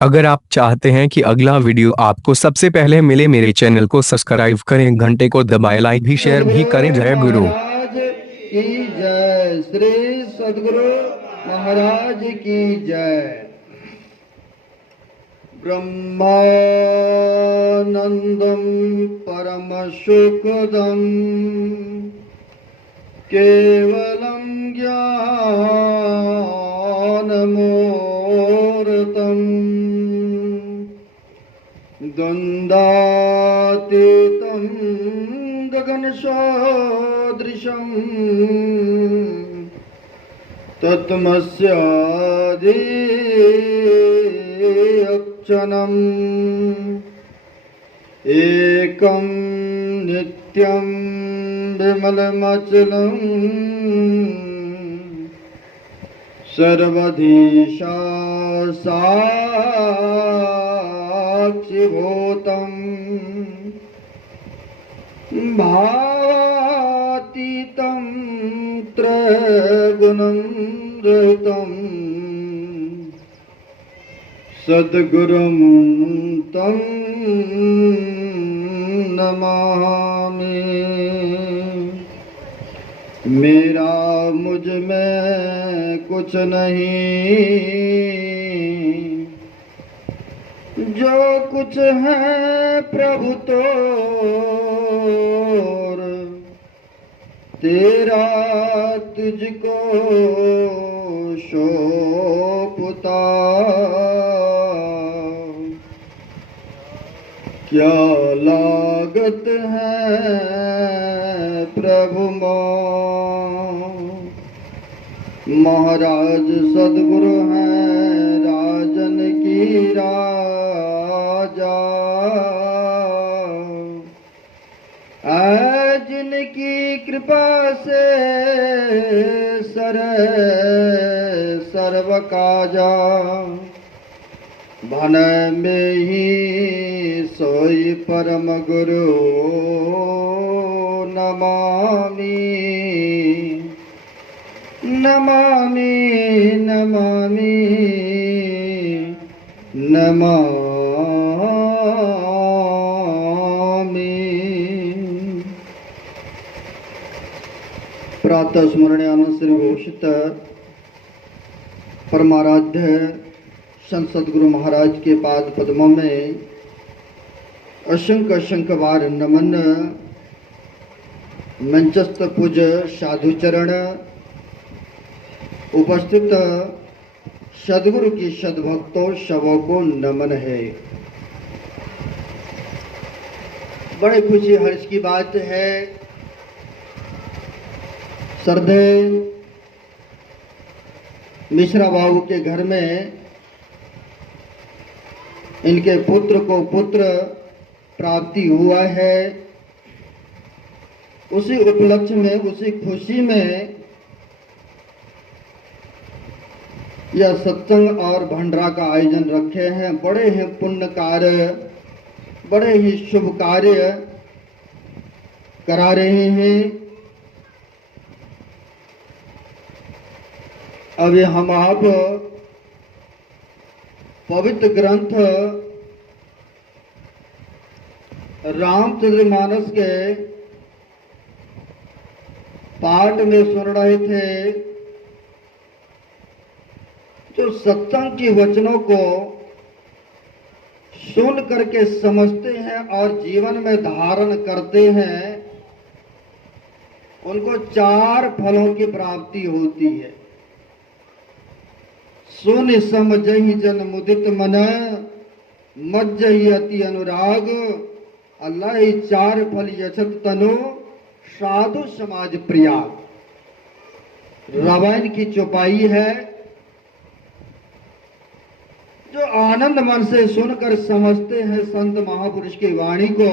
अगर आप चाहते हैं कि अगला वीडियो आपको सबसे पहले मिले, मेरे चैनल को सब्सक्राइब करें, घंटे को दबाएं, लाइक भी शेयर भी करें। जय गुरु। महाराज की जय। श्री सद्गुरु महाराज की जय। ब्रह्मानंदम परम सुखदम केवलम ज्ञानमूर्तम् द्वन्द्वातीतं गगनसदृशं तत्तमस्यादि अक्षरम् एकं नित्यं विमलमचलं सर्वधी साक्षिभूतम् भावातीतं त्रैगुणमृतं सद्गुरुं तं नमामि। मेरा मुझ में कुछ नहीं, जो कुछ है प्रभु तोर, तेरा तुझको सौंपता। क्या लागत है प्रभु महाराज सद्गुरु हैं राजन की राजा। जिनकी कृपा से सर्व काजा, भन में ही सोई परम गुरु नमामि। नमामि नमामि नमामि। प्रातः स्मरणे आनंद श्री घोषित परमाराध्य संत सद्गुरु महाराज के पाद पद्मों में असंख्य असंख्य बार नमन। मंचस्थ पूज साधुचरण, उपस्थित सद्गुरु की सद्भक्तों सबों को नमन है। बड़े खुशी हर्ष की बात है, श्रद्धे मिश्रा बाबू के घर में इनके पुत्र को पुत्र प्राप्ति हुआ है। उसी उपलक्ष्य में, उसी खुशी में यह सत्संग और भंडारा का आयोजन रखे हैं। बड़े ही पुण्य कार्य, बड़े ही शुभ कार्य करा रहे हैं। अभी हम आप पवित्र ग्रंथ रामचरितमानस के पाठ में सुन रहे थे, जो सत्संग की वचनों को सुन करके समझते हैं और जीवन में धारण करते हैं, उनको 4 फलों की प्राप्ति होती है। सुन समझहि जन मुदित मन, मज्जहि अति अनुराग, अल्लाह 4 फल यछत तनु, साधु समाज प्रिया। रामायण की चौपाई है। जो आनंद मन से सुनकर समझते हैं संत महापुरुष की वाणी को,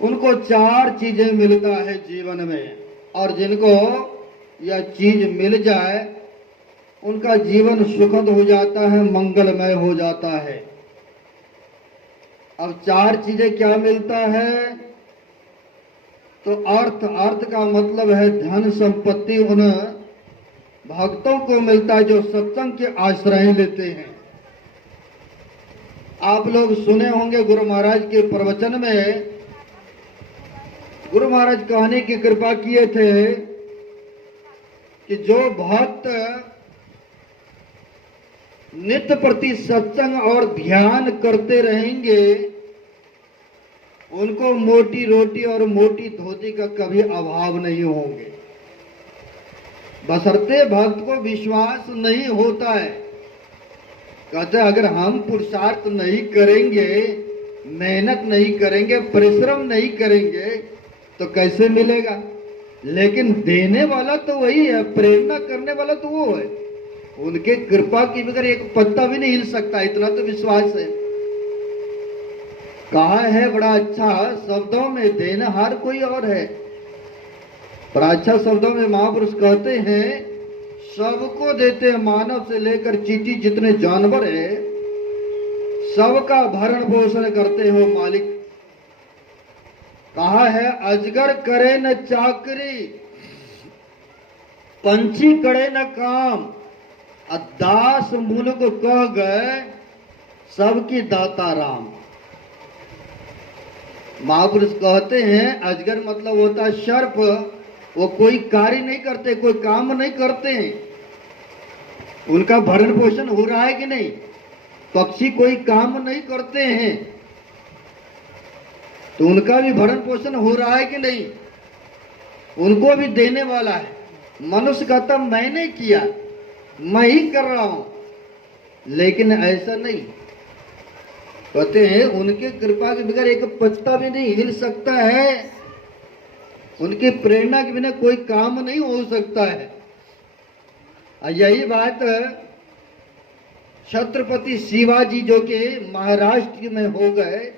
उनको 4 चीजें मिलता है जीवन में, और जिनको यह चीज मिल जाए उनका जीवन सुखद हो जाता है, मंगलमय हो जाता है। अब 4 चीजें क्या मिलता है? तो अर्थ का मतलब है धन संपत्ति उन भक्तों को मिलता है जो सत्संग के आश्रय लेते हैं। आप लोग सुने होंगे गुरु महाराज के प्रवचन में, गुरु महाराज कहने की कृपा किए थे कि जो भक्त नित्य प्रति सत्संग और ध्यान करते रहेंगे उनको मोटी रोटी और मोटी धोती का कभी अभाव नहीं होंगे। बशर्ते भक्त को विश्वास नहीं होता है। कहते अगर हम पुरुषार्थ नहीं करेंगे, मेहनत नहीं करेंगे, परिश्रम नहीं करेंगे तो कैसे मिलेगा। लेकिन देने वाला तो वही है, प्रेरणा करने वाला तो वो है। उनके कृपा की बगैर एक पत्ता भी नहीं हिल सकता, इतना तो विश्वास है। कहा है बड़ा अच्छा शब्दों में, देनहार कोई और है, पर अच्छा शब्दों में महापुरुष कहते हैं सबको देते हैं, मानव से लेकर चींटी जितने जानवर है सबका भरण पोषण करते हो मालिक। कहा है अजगर करे न चाकरी, पंछी करे न काम, दास मुल्क कह गए सबकी दाता राम। महापुरुष कहते हैं अजगर मतलब होता है सर्प, वो कोई कार्य नहीं करते, कोई काम नहीं करते हैं, उनका भरण पोषण हो रहा है कि नहीं। पक्षी कोई काम नहीं करते हैं तो उनका भी भरण पोषण हो रहा है कि नहीं, उनको भी देने वाला है। मनुष्य कहता मैंने किया, मैं ही कर रहा हूं, लेकिन ऐसा नहीं। कहते हैं उनके कृपा के बगैर एक पत्ता भी नहीं हिल सकता है, उनकी प्रेरणा के बिना कोई काम नहीं हो सकता है। यही बात छत्रपति शिवाजी जो कि महाराष्ट्र में हो गए,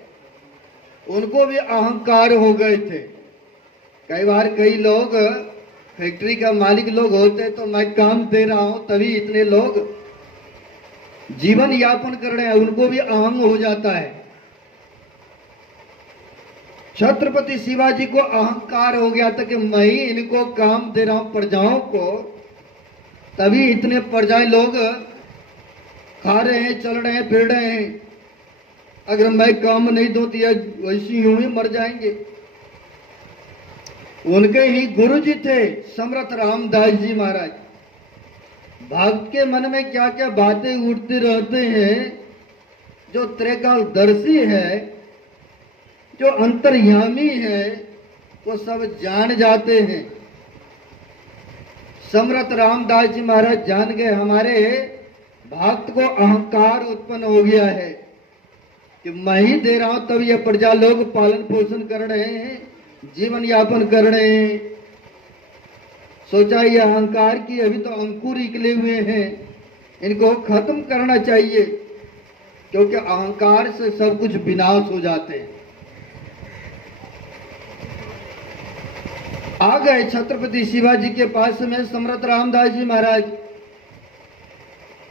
उनको भी अहंकार हो गए थे। कई बार कई लोग फैक्ट्री का मालिक लोग होते तो मैं काम दे रहा हूं तभी इतने लोग जीवन यापन कर रहे हैं, उनको भी अहंग हो जाता है। छत्रपति शिवाजी को अहंकार हो गया था कि मैं ही इनको काम दे रहा हूं प्रजाओं को, तभी इतने प्रजाएं लोग खा रहे हैं, चल रहे हैं, फिर रहे हैं। अगर मैं काम नहीं दूं तो वैसी यूं ही मर जाएंगे। उनके ही गुरु जी थे समर्थ रामदास जी महाराज। भक्त के मन में क्या क्या बातें उठती रहते हैं, जो त्रिकालदर्शी है, जो अंतर्यामी है, वो सब जान जाते हैं। समर्थ रामदास जी महाराज जान गए हमारे भक्त को अहंकार उत्पन्न हो गया है कि मैं ही दे रहा हूं तब ये प्रजा लोग पालन पोषण कर रहे हैं, जीवन यापन कर रहे हैं। सोचा ये अहंकार की अभी तो अंकुर निकले हुए हैं, इनको खत्म करना चाहिए, क्योंकि अहंकार से सब कुछ विनाश हो जाते हैं। आ गए छत्रपति शिवाजी के पास में समर्थ रामदास जी महाराज।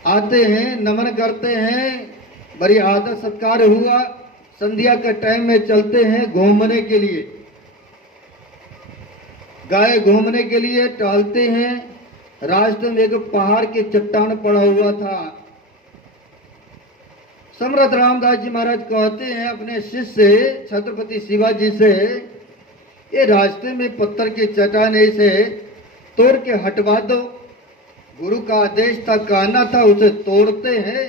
आते हैं, नमन करते हैं, बड़ी आदर सत्कार हुआ। संध्या के टाइम में चलते हैं घूमने के लिए, गए घूमने के लिए, टहलते हैं। रास्ते में एक पहाड़ के चट्टान पड़ा हुआ था। समर्थ रामदास जी महाराज कहते हैं अपने शिष्य छत्रपति शिवाजी से, ये रास्ते में पत्थर के चट्टान से तोड़ के हटवा दो। गुरु का आदेश था, कहना था, उसे तोड़ते हैं।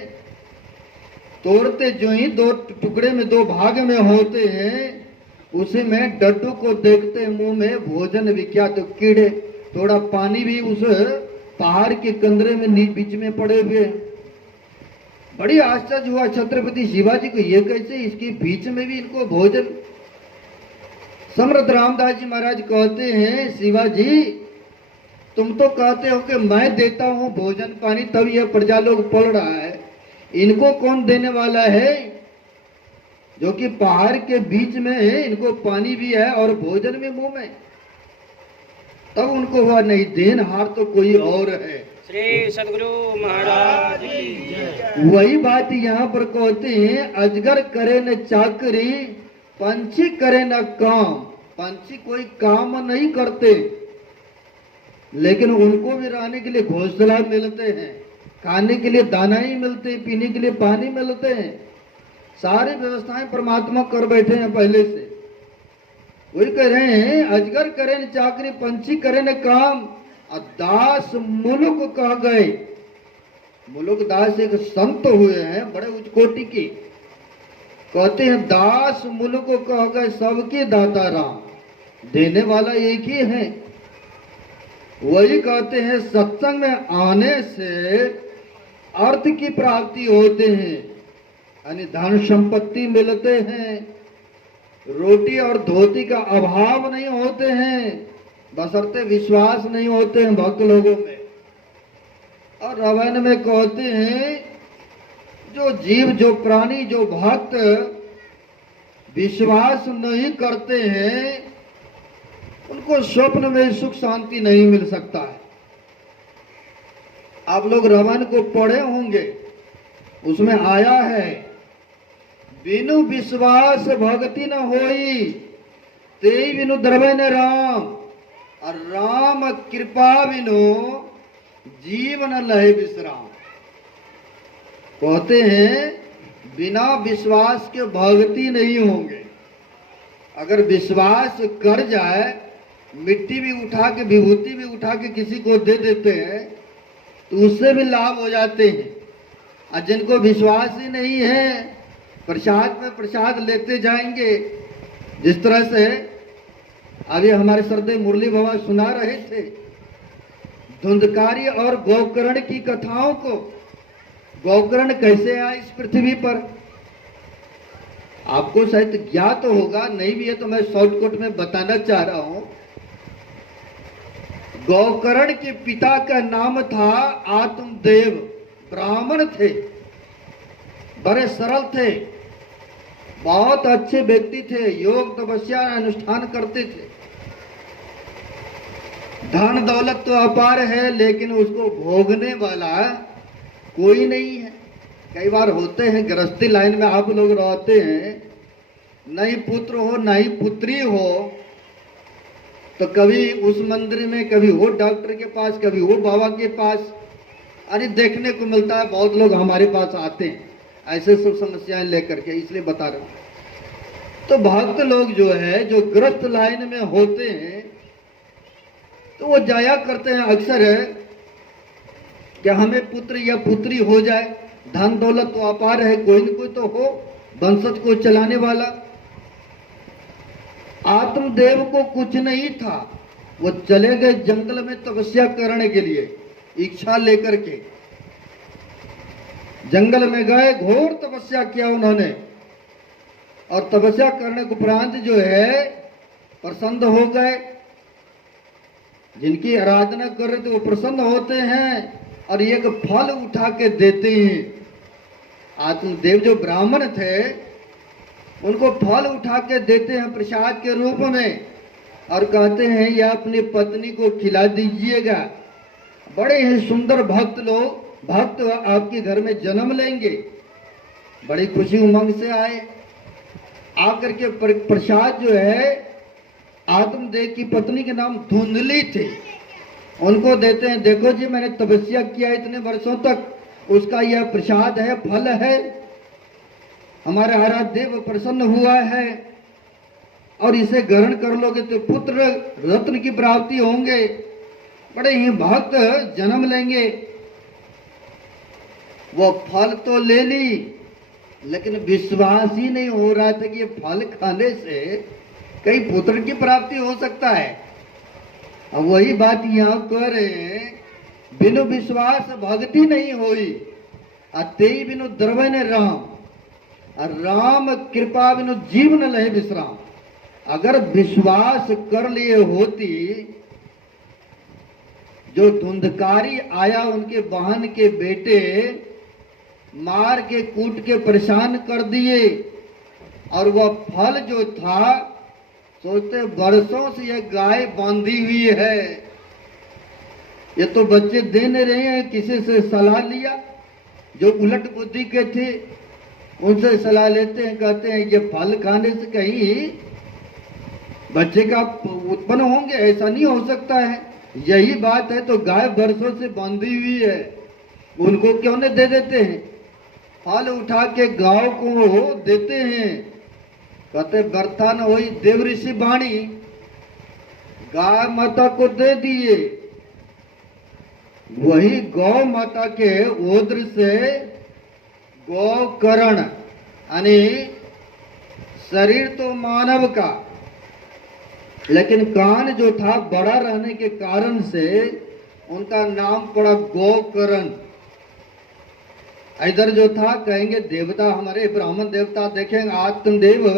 तोड़ते जो ही दो टुकड़े में, दो भाग में होते हैं, उसी में डड्डू को देखते मुंह में भोजन विख्यात कीड़े, थोड़ा पानी भी उस पहाड़ के कंदरे में बीच में पड़े हुए। बड़ी आश्चर्य हुआ छत्रपति शिवाजी को, ये कैसे, इसके बीच में भी इनको भोजन। समर्थ रामदास जी महाराज कहते हैं शिवाजी तुम तो कहते हो कि मैं देता हूं भोजन पानी, तब यह प्रजा लोग पल रहा है, इनको कौन देने वाला है जो कि पहाड़ के बीच में है, इनको पानी भी है और भोजन भी मुंह में। तब उनको हुआ नहीं, देनहार तो कोई और है। श्री सद्गुरु महाराज की जय। वही बात यहाँ पर कहते हैं, अजगर करे न चाकरी, पंछी करे न काम। पंछी कोई काम नहीं करते, लेकिन उनको भी रहने के लिए घोंसला मिलते हैं, खाने के लिए दाना ही मिलते हैं, पीने के लिए पानी मिलते हैं, सारी व्यवस्थाएं परमात्मा कर बैठे हैं पहले से। वही कह रहे हैं, अजगर करे न चाकरी, पंछी करे न काम, और दास मुलुक कह गए। मुलुक दास एक संत हुए हैं बड़े उच्च कोटि के, कहते हैं दास मुलुक कह गए सबके दाता राम, देने वाला एक ही है। वही कहते हैं सत्संग में आने से अर्थ की प्राप्ति होते हैं, यानी धन संपत्ति मिलते हैं, रोटी और धोती का अभाव नहीं होते हैं, बशर्ते विश्वास नहीं होते हैं भक्त लोगों में। और रामायण में कहते हैं जो जीव, जो प्राणी, जो भक्त विश्वास नहीं करते हैं उनको स्वप्न में सुख शांति नहीं मिल सकता है। आप लोग रामायण को पढ़े होंगे, उसमें आया है बिनु विश्वास भक्ति न होई, तेई बिनु द्रव्य न राम, और राम कृपा बिनु जीवन लहे विश्राम। कहते हैं बिना विश्वास के भक्ति नहीं होंगे। अगर विश्वास कर जाए, मिट्टी भी उठा के, विभूति भी उठा के किसी को दे देते हैं तो उससे भी लाभ हो जाते हैं। और जिनको विश्वास ही नहीं है, प्रसाद में प्रसाद लेते जाएंगे। जिस तरह से अभी हमारे सरदेव मुरली बाबा सुना रहे थे धुंधकारी और गोकर्ण की कथाओं को, गोकर्ण कैसे आया इस पृथ्वी पर, आपको शायद ज्ञात होगा, नहीं भी है तो मैं शॉर्टकट में बताना चाह रहा हूं। गोकर्ण के पिता का नाम था आत्मदेव, ब्राह्मण थे, बड़े सरल थे, बहुत अच्छे व्यक्ति थे, योग तपस्या अनुष्ठान करते थे। धन दौलत तो अपार है, लेकिन उसको भोगने वाला कोई नहीं है। कई बार होते हैं गृहस्थी लाइन में आप लोग रहते हैं, नहीं पुत्र हो नहीं पुत्री हो, तो कभी उस मंदिर में, कभी वो डॉक्टर के पास, कभी वो बाबा के पास, अरे देखने को मिलता है। बहुत लोग हमारे पास आते हैं ऐसे सब समस्याएं लेकर के, इसलिए बता रहा हूं। तो भक्त लोग जो है, जो गृहस्थ लाइन में होते हैं, तो वो जाया करते हैं अक्सर है कि हमें पुत्र या पुत्री हो जाए, धन दौलत तो अपार है, कोई न कोई तो हो वंशज को चलाने वाला। आत्मदेव को कुछ नहीं था, वो चले गए जंगल में तपस्या करने के लिए, इच्छा लेकर के जंगल में गए, घोर तपस्या किया उन्होंने, और तपस्या करने के उपरांत जो है प्रसन्न हो गए। जिनकी आराधना कर रहे थे वो प्रसन्न होते हैं और एक फल उठा के देते हैं। आत्मदेव जो ब्राह्मण थे उनको फल उठा के देते हैं प्रसाद के रूप में, और कहते हैं यह अपनी पत्नी को खिला दीजिएगा। बड़े ही सुंदर भक्त लोग, भक्त आपके घर में जन्म लेंगे। बड़ी खुशी उमंग से आए, आकर के प्रसाद जो है आत्मदेव की पत्नी के नाम धुंधली थी, उनको देते हैं। देखो जी, मैंने तपस्या किया इतने वर्षों तक, उसका यह प्रसाद है, फल है, हमारे आराध्य देव प्रसन्न हुआ है, और इसे ग्रहण कर लोगे तो पुत्र रत्न की प्राप्ति होंगे, बड़े ही भक्त जन्म लेंगे। वो फल तो ले ली, लेकिन विश्वास ही नहीं हो रहा था कि ये फल खाने से कई पुत्र की प्राप्ति हो सकता है। अब वही बात यहाँ कह रहे हैं, बिनु विश्वास भक्ति नहीं होई, अतेई बिनु द्रव्य ने राम, और राम कृपा बिनु जीवन लहे विश्राम। अगर विश्वास कर लिए होती, जो धुंधकारी आया उनके बहन के बेटे मार के कूट के परेशान कर दिए, और वह फल जो था, सोचते वर्षों से यह गाय बांधी हुई है, ये तो बच्चे दे नहीं रहे हैं, किसी से सलाह लिया, जो उलट बुद्धि के थे उनसे सलाह लेते हैं, कहते हैं ये फल खाने से कहीं बच्चे का उत्पन्न होंगे, ऐसा नहीं हो सकता है। यही बात है तो गाय वर्षों से बांधी हुई है, उनको क्यों नहीं दे देते हैं? फल उठा के गांव को देते हैं। कहते बर्ता न वही देव ऋषि वाणी गाय माता को दे दिए। वही गौ माता के ओद्र से गौकरण यानी शरीर तो मानव का, लेकिन कान जो था बड़ा रहने के कारण से उनका नाम पड़ा गौकरण। इधर जो था कहेंगे देवता, हमारे ब्राह्मण देवता देखेंगे आत्मदेव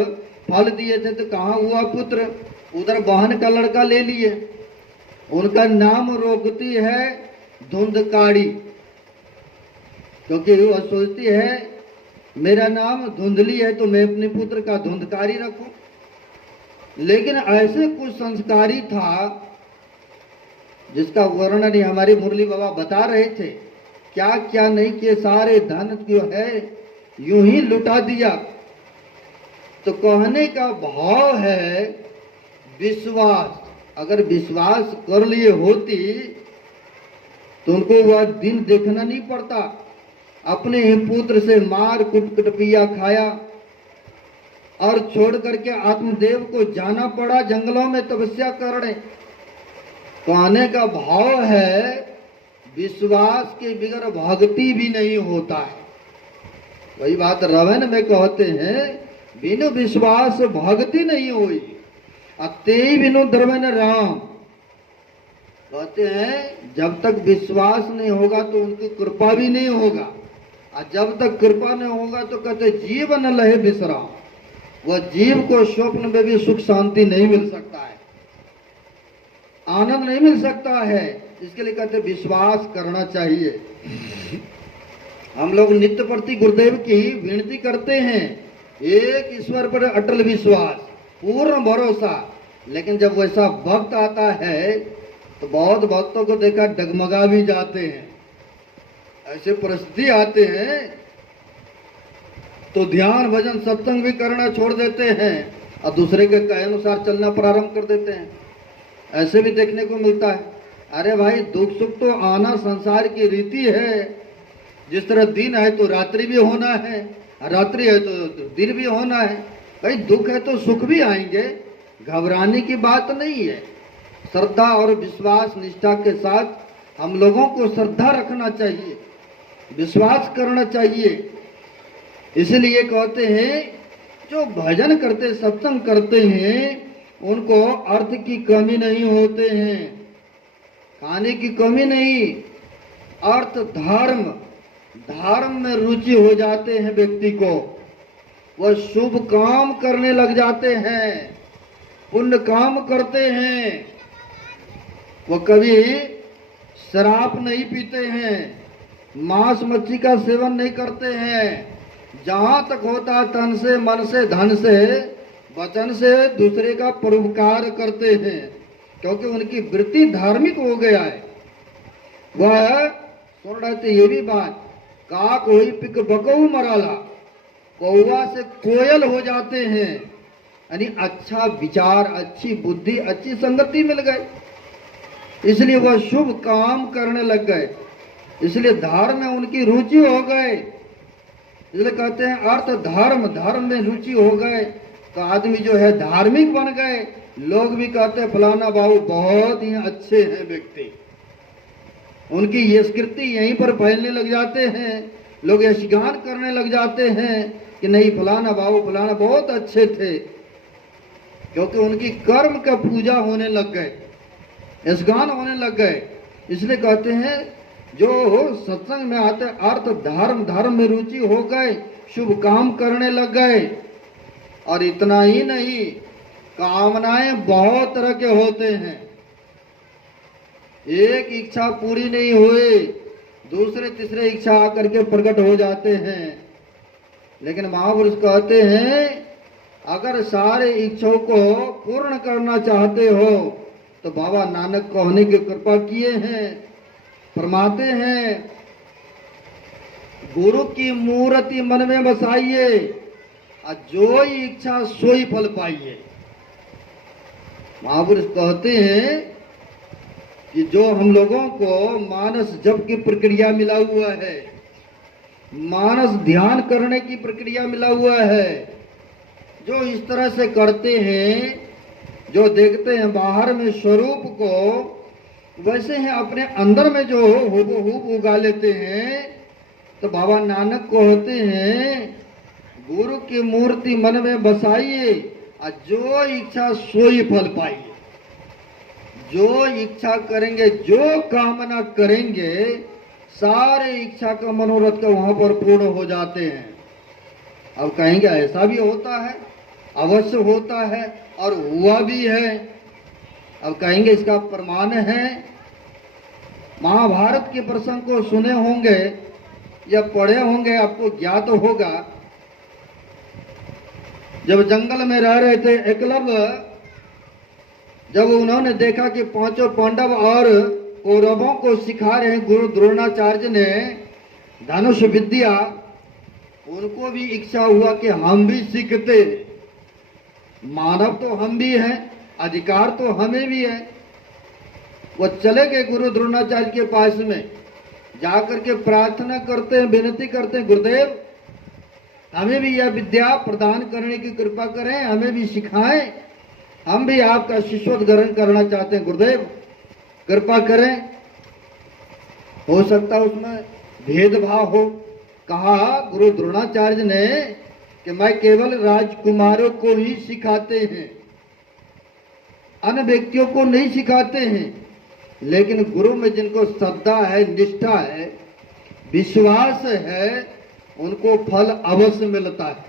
फल दिए थे तो कहाँ हुआ पुत्र, उधर बहन का लड़का ले लिए। उनका नाम रोकती है धुंधकारी, क्योंकि वह सोचती है मेरा नाम धुंधली है तो मैं अपने पुत्र का धुंधकारी रखूं। लेकिन ऐसे कुछ संस्कारी था जिसका वर्णन हमारे मुरली बाबा बता रहे थे, क्या क्या नहीं किए, सारे धन जो है यूं ही लुटा दिया। तो कहने का भाव है विश्वास। अगर विश्वास कर लिए होती तो उनको वह दिन देखना नहीं पड़ता। अपने ही पुत्र से मार कुटपिया खाया और छोड़ करके आत्मदेव को जाना पड़ा जंगलों में तपस्या करने। कहने का भाव है विश्वास के बिगर भक्ति भी नहीं होता है। वही बात रावण में कहते हैं बिनु विश्वास भक्ति नहीं हुई, अते बिनु द्रवन राम। कहते हैं जब तक विश्वास नहीं होगा तो उनकी कृपा भी नहीं होगा, और जब तक कृपा नहीं होगा तो कहते जीवन लहे विश्राम। वह जीव को स्वप्न में भी सुख शांति नहीं मिल सकता है, आनंद नहीं मिल सकता है। इसके लिए कहते विश्वास करना चाहिए। हम लोग नित्य प्रति गुरुदेव की विनती करते हैं, एक ईश्वर पर अटल विश्वास, पूर्ण भरोसा। लेकिन जब वैसा वक्त आता है तो बहुत भक्तों को देखा डगमगा भी जाते हैं। ऐसे परिस्थिति आते हैं तो ध्यान भजन सत्संग भी करना छोड़ देते हैं और दूसरे के कहे अनुसार चलना प्रारंभ कर देते हैं। ऐसे भी देखने को मिलता है। अरे भाई दुख सुख तो आना संसार की रीति है। जिस तरह दिन है तो रात्रि भी होना है, रात्रि है तो दिन भी होना है। भाई दुख है तो सुख भी आएंगे, घबराने की बात नहीं है। श्रद्धा और विश्वास निष्ठा के साथ हम लोगों को श्रद्धा रखना चाहिए, विश्वास करना चाहिए। इसलिए कहते हैं जो भजन करते सत्संग करते हैं उनको अर्थ की कमी नहीं होते हैं, खाने की कमी नहीं। अर्थ धर्म में रुचि हो जाते हैं व्यक्ति को, वह शुभ काम करने लग जाते हैं, पुण्य काम करते हैं। वह कभी शराब नहीं पीते हैं, मांस मच्छी का सेवन नहीं करते हैं। जहां तक होता तन से मन से धन से वचन से दूसरे का परोपकार करते हैं, क्योंकि उनकी वृत्ति धार्मिक हो गया है। वह सुन रहे थे ये भी बात, काक होई पिक बकऊ मराला, कौवा से कोयल हो जाते हैं। यानी अच्छा विचार, अच्छी बुद्धि, अच्छी संगति मिल गए, इसलिए वह शुभ काम करने लग गए। इसलिए धर्म में उनकी रुचि हो गए। इसलिए कहते हैं अर्थ धर्म में रुचि हो गए तो आदमी जो है धार्मिक बन गए। लोग भी कहते हैं फलाना बाबू बहुत ही अच्छे हैं व्यक्ति, उनकी यशकीर्ति यहीं पर फैलने लग जाते हैं। लोग यशगान करने लग जाते हैं कि नहीं फलाना बाबू फलाना बहुत अच्छे थे, क्योंकि उनकी कर्म का पूजा होने लग गए, यशगान होने लग गए। इसलिए कहते हैं जो सत्संग में आते अर्थ धर्म में रुचि हो गए, शुभ काम करने लग गए। और इतना ही नहीं, कामनाएं बहुत तरह के होते हैं। एक इच्छा पूरी नहीं हुई, दूसरे तीसरे इच्छा आकर के प्रकट हो जाते हैं। लेकिन महापुरुष कहते हैं अगर सारे इच्छाओं को पूर्ण करना चाहते हो तो बाबा नानक कहने की कृपा किए हैं, फरमाते हैं गुरु की मूर्ति मन में बसाइए और जो इच्छा सोई फल पाइए। महापुरुष कहते हैं कि जो हम लोगों को मानस जप की प्रक्रिया मिला हुआ है, मानस ध्यान करने की प्रक्रिया मिला हुआ है, जो इस तरह से करते हैं, जो देखते हैं बाहर में स्वरूप को, वैसे हैं अपने अंदर में जो हूबहू उगा लेते हैं। तो बाबा नानक को होते हैं, गुरु की मूर्ति मन में बसाइए और जो इच्छा सोई फल पाइए। जो इच्छा करेंगे, जो कामना करेंगे, सारे इच्छा का मनोरथ का वहां पर पूर्ण हो जाते हैं। अब कहेंगे ऐसा भी होता है? अवश्य होता है और हुआ भी है। अब कहेंगे इसका प्रमाण है। महाभारत के प्रसंग को सुने होंगे या पढ़े होंगे, आपको ज्ञात होगा। जब जंगल में रह रहे थे एकलव्य, जब उन्होंने देखा कि पांचों पांडव और कौरवों को सिखा रहे हैं गुरु द्रोणाचार्य ने धनुष विद्या, उनको भी इच्छा हुआ कि हम भी सीखते। मानव तो हम भी हैं, अधिकार तो हमें भी है। वो चले गए गुरु द्रोणाचार्य के पास में, जाकर के प्रार्थना करते हैं, विनती करते हैं, गुरुदेव हमें भी यह विद्या प्रदान करने की कृपा करें, हमें भी सिखाएं, हम भी आपका शिष्यत्व ग्रहण करना चाहते हैं, गुरुदेव कृपा करें। हो सकता उसमें भेदभाव हो। कहा गुरु द्रोणाचार्य ने कि मैं केवल राजकुमारों को ही सिखाते हैं, अन्य व्यक्तियों को नहीं सिखाते हैं। लेकिन गुरु में जिनको श्रद्धा है, निष्ठा है, विश्वास है, उनको फल अवश्य मिलता है,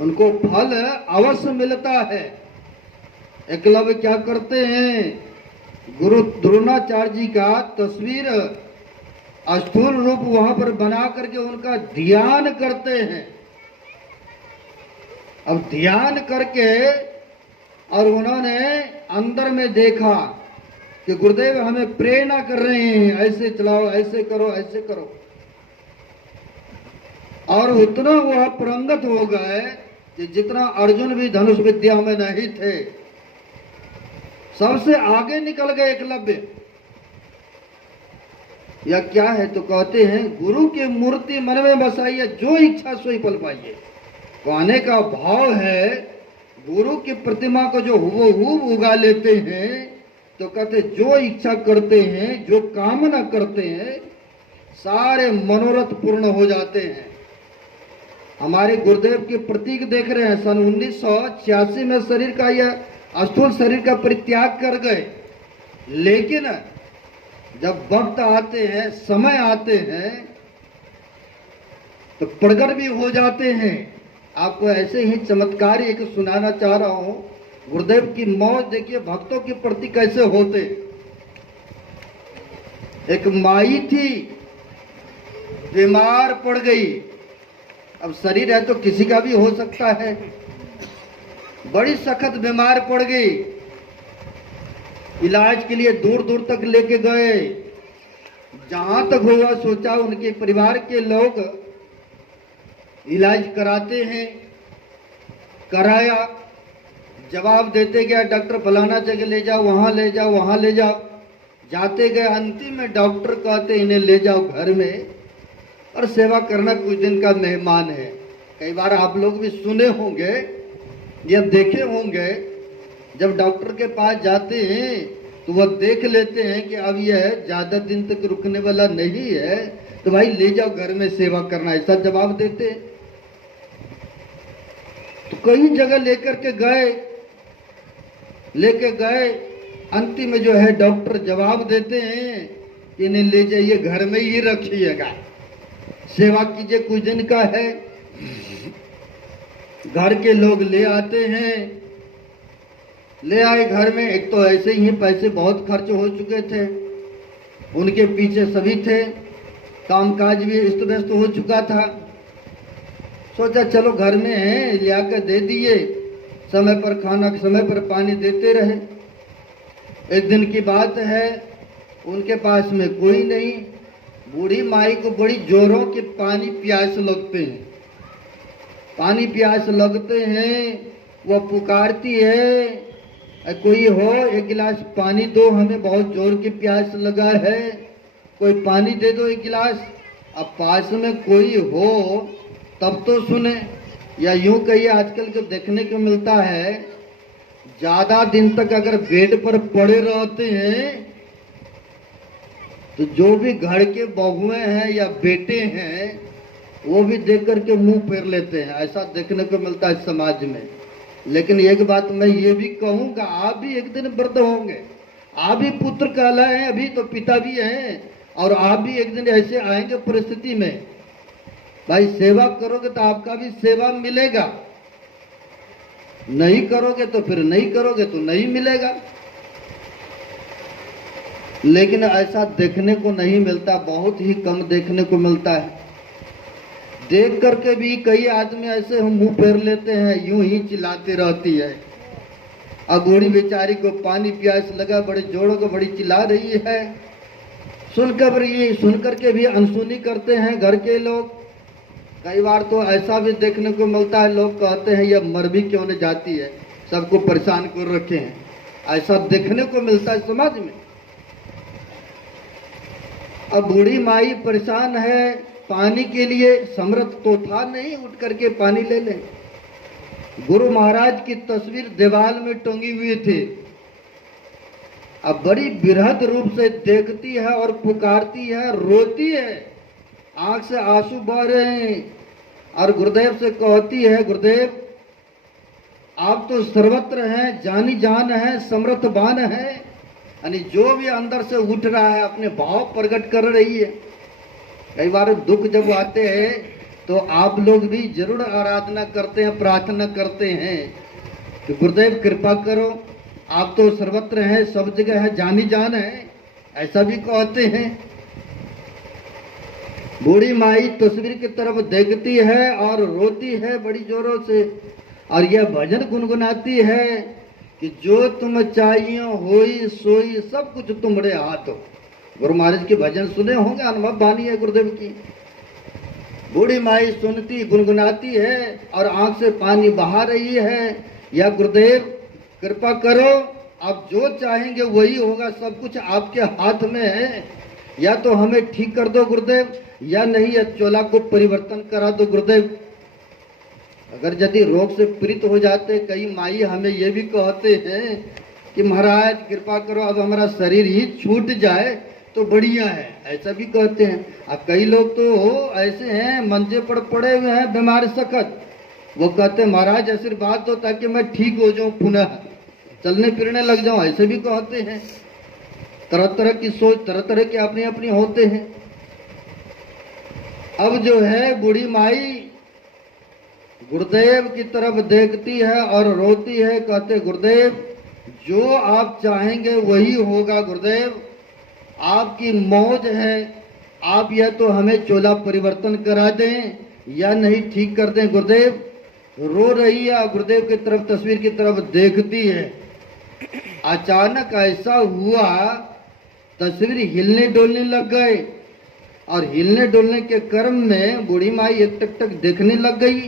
उनको फल अवश्य मिलता है। एकलव्य क्या करते हैं, गुरु द्रोणाचार्य जी का तस्वीर स्थूल रूप वहां पर बना करके उनका ध्यान करते हैं। अब ध्यान करके और उन्होंने अंदर में देखा कि गुरुदेव हमें प्रेरणा कर रहे हैं, ऐसे चलाओ, ऐसे करो, ऐसे करो। और उतना वह प्रंगत हो गए कि जितना अर्जुन भी धनुष विद्या में नहीं थे, सबसे आगे निकल गए एकलव्य। यह क्या है? तो कहते हैं गुरु की मूर्ति मन में बसाइए, जो इच्छा सोई फल पाइए। कहने का भाव है गुरु की प्रतिमा को जो हूबहू उगा लेते हैं, तो कहते जो इच्छा करते हैं, जो कामना करते हैं, सारे मनोरथ पूर्ण हो जाते हैं। हमारे गुरुदेव के प्रतीक देख रहे हैं। सन 1986 में शरीर का यह स्थूल शरीर का परित्याग कर गए, लेकिन जब वक्त आते हैं, समय आते हैं, तो प्रगट भी हो जाते हैं। आपको ऐसे ही चमत्कार एक सुनाना चाह रहा हूं। गुरुदेव की मौत देखिए भक्तों के प्रति कैसे होते। एक माई थी, बीमार पड़ गई। अब शरीर है तो किसी का भी हो सकता है। बड़ी सख्त बीमार पड़ गई, इलाज के लिए दूर दूर तक लेके गए। जहां तक हुआ सोचा उनके परिवार के लोग इलाज कराते हैं, कराया। जवाब देते गया, डॉक्टर फलाना जगह ले जाओ, वहां ले जाओ, वहां ले जाओ। जाते गए, अंतिम में डॉक्टर कहते इन्हें ले जाओ घर में और सेवा करना, कुछ दिन का मेहमान है। कई बार आप लोग भी सुने होंगे या देखे होंगे, जब डॉक्टर के पास जाते हैं तो वह देख लेते हैं कि अब यह ज्यादा दिन तक रुकने वाला नहीं है, तो भाई ले जाओ घर में सेवा करना, ऐसा जवाब देते। तो कई जगह लेकर के गए, अंतिम में जो है डॉक्टर जवाब देते हैं कि इन्हें ले जाइए, घर में ही रखिएगा, सेवा कीजिए, कुछ दिन का है। घर के लोग ले आते हैं, ले आए घर में। एक तो ऐसे ही पैसे बहुत खर्च हो चुके थे, उनके पीछे सभी थे, कामकाज भी अस्त व्यस्त हो चुका था। सोचा चलो घर में है, ले आकर दे दिए, समय पर खाना, समय पर पानी देते रहे। एक दिन की बात है, उनके पास में कोई नहीं। बूढ़ी माई को बड़ी जोरों के पानी प्यास लगते हैं, पानी प्यास लगते हैं। वह पुकारती है, कोई हो एक गिलास पानी दो, हमें बहुत जोर की प्यास लगा है, कोई पानी दे दो एक गिलास। अब पास में कोई हो तब तो सुने, या यूं कहिए आजकल को देखने को मिलता है, ज्यादा दिन तक अगर बेड पर पड़े रहते हैं तो जो भी घर के बहुएं हैं या बेटे हैं वो भी देख करके मुंह फेर लेते हैं। ऐसा देखने को मिलता है समाज में। लेकिन एक बात मैं ये भी कहूंगा, आप भी एक दिन वृद्ध होंगे, आप भी पुत्र कहलाए हैं, अभी तो पिता भी हैं, और आप भी एक दिन ऐसे आएंगे परिस्थिति में। भाई सेवा करोगे तो आपका भी सेवा मिलेगा, नहीं करोगे तो फिर नहीं करोगे तो नहीं मिलेगा। लेकिन ऐसा देखने को नहीं मिलता, बहुत ही कम देखने को मिलता है। देख करके भी कई आदमी ऐसे मुंह फेर लेते हैं, यूं ही चिल्लाती रहती है। अब बूढ़ी बेचारी को पानी प्यास लगा, बड़े जोरों को बड़ी चिल्ला रही है। सुनकर के भी अनसुनी करते हैं घर के लोग। कई बार तो ऐसा भी देखने को मिलता है, लोग कहते हैं यह मर भी क्यों नहीं जाती है, सबको परेशान कर रखे हैं। ऐसा देखने को मिलता है समाज में। अब बूढ़ी माई परेशान है पानी के लिए, समर्थ तो था नहीं उठ करके पानी ले ले। गुरु महाराज की तस्वीर दीवार में टंगी हुई थी। अब बड़ी बृहद रूप से देखती है और पुकारती है, रोती है, आंख से आंसू बह रहे हैं, और गुरुदेव से कहती है, गुरुदेव आप तो सर्वत्र हैं, जानी जान है, समर्थवान है, यानी जो भी अंदर से उठ रहा है अपने भाव प्रकट कर रही है। कई बार दुख जब आते हैं तो आप लोग भी जरूर आराधना करते हैं, प्रार्थना करते हैं कि गुरुदेव कृपा करो, आप तो सर्वत्र हैं, सब जगह है, जानी जान है, ऐसा भी कहते हैं। बूढ़ी माई तस्वीर की तरफ देखती है और रोती है बड़ी जोरों से, और यह भजन गुनगुनाती है कि जो तुम चाहिए होई सोई सब कुछ तुम्हारे हाथ हो। गुरु महाराज के भजन सुने होंगे, अनुभव वाणी है गुरुदेव की। बूढ़ी माई सुनती गुनगुनाती है और आंख से पानी बहा रही है, या गुरुदेव कृपा करो, आप जो चाहेंगे वही होगा, सब कुछ आपके हाथ में है, या तो हमें ठीक कर दो गुरुदेव, या नहीं या चोला को परिवर्तन करा दो गुरुदेव। अगर यदि रोग से पीड़ित हो जाते, कई माई हमें ये भी कहते हैं कि महाराज कृपा करो अब हमारा शरीर ही छूट जाए तो बढ़िया है, ऐसा भी कहते हैं। अब कई लोग तो ऐसे हैं मंजे पर पड़े हुए हैं बीमार सखत, वो कहते हैं महाराज आशीर्वाद दो ताकि मैं ठीक हो जाऊं, पुनः चलने फिरने लग जाऊं, ऐसे भी कहते हैं। तरह तरह की सोच, तरह तरह के अपने अपने होते हैं। अब जो है बूढ़ी माई गुरुदेव की तरफ देखती है और रोती है, कहते गुरुदेव जो आप चाहेंगे वही होगा गुरुदेव, आपकी मौज है, आप या तो हमें चोला परिवर्तन करा दें या नहीं ठीक कर दें गुरुदेव। रो रही है, गुरुदेव की तरफ तस्वीर की तरफ देखती है। अचानक ऐसा हुआ तस्वीर हिलने डोलने लग गए, और हिलने डोलने के क्रम में बूढ़ी माई एक टक टक देखने लग गई।